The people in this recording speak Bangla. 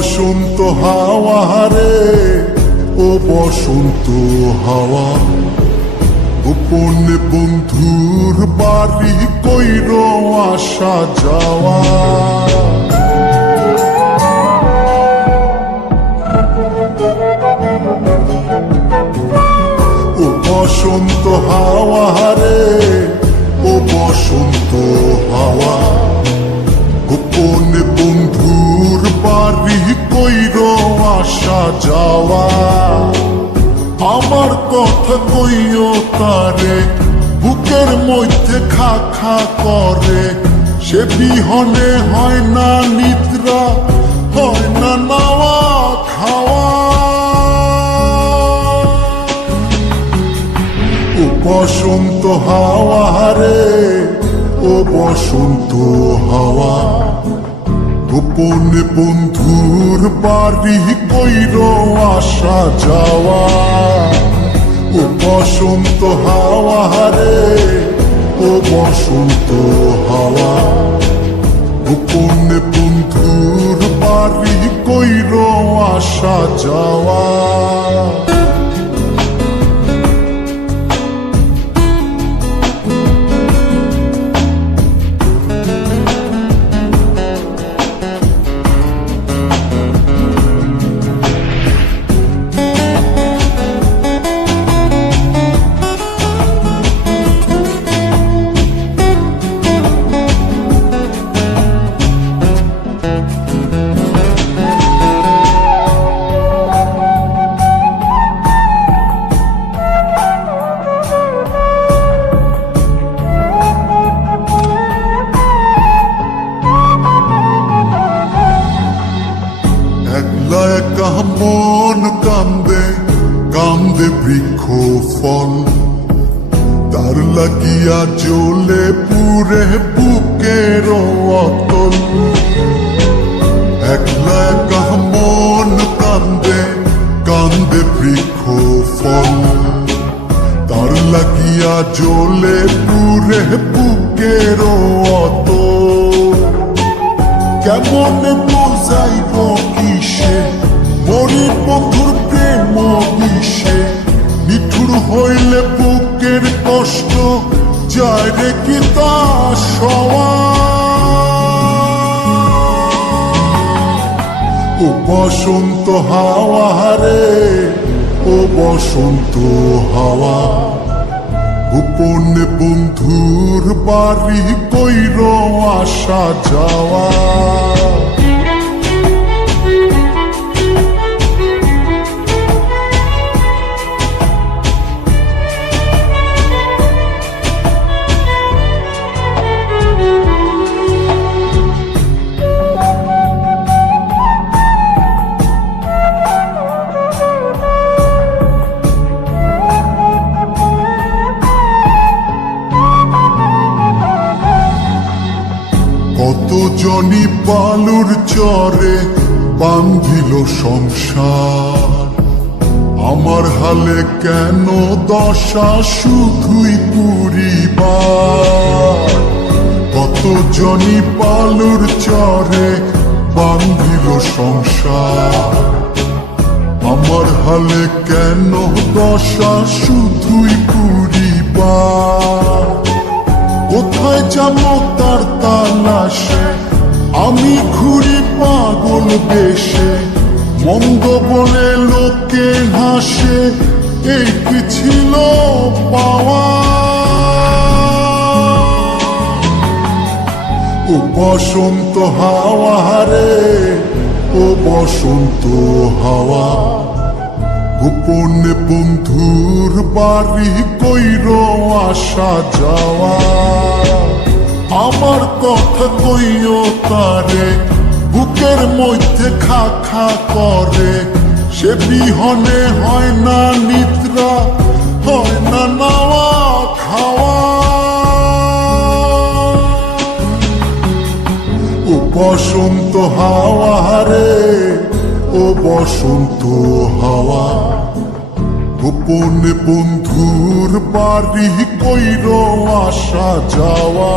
বসন্ত হাওয়া রে, ও বসন্ত হাওয়া, গোপনে বন্ধুর বাড়ি কইর আসা যাওয়া। ও বসন্ত হাওয়া রে, ও বসন্ত হাওয়া, গোপনে বন্ধুর বাড়ি কইর আসা যাওয়া। আমার কথা কইও তারে, বুকের মধ্যে খা খা করে, সে বিহনে হয় না নিদ্রা, হয় না নাওয়া খাওয়া। ও বসন্ত হাওয়া রে, ও বসন্ত হাওয়া, গোপনে বন্ধুর বাড়ি কইর আসা যাওয়া। ও বসন্ত হাওয়া রে, ও বসন্ত হাওয়া, গোপনে বন্ধুর বাড়ি কইর আসা যাওয়া। একলা একা মন কান্দে, কান্দে বৃক্ষ ফল, তার লাগিয়া জ্বলে পুরে বুকের অতল। একলা একা মন কান্দে, কান্দে বৃক্ষ ফল, তার লাগিয়া জ্বলে পুরে বুকের অতল। কেমন বোঝাইব কিসে গরিব বন্ধুর প্রেম বিষে, নিঠুর হইলে বুকের কষ্ট যায় রে কি তা সওয়া। ও বসন্ত হাওয়া রে, ও বসন্ত হাওয়া, গোপনে বন্ধুর বাড়ি কইর আসা যাওয়া। কত জনি বালুর চরে বান্ধিল সংসার, আমার হালে কেন দশা শুধুই পুরিবার। কত জনি বালুর চরে বান্ধিল সংসার, আমার হালে কেন দশা শুধুই পুরিবার। কোথায় যাবো তার তালাশে, আমি ঘুরি পাগল বেশে, মন্দ বলে লোকে হাসে, এই কি ছিল পাওয়া। ও বসন্ত হাওয়া রে, ও বসন্ত হাওয়া, গোপনে বন্ধুর বাড়ি কইর আসা যাওয়া। আমার কথা কইও তারে, বুকের মধ্যে খা খা করে, সে বিহনে হয় না নিদ্রা, হয় না নাওয়া খাওয়া। ও বসন্ত হাওয়া রে, ও বসন্ত হাওয়া, গোপনে বন্ধুর বাড়ি কইর আসা যাওয়া।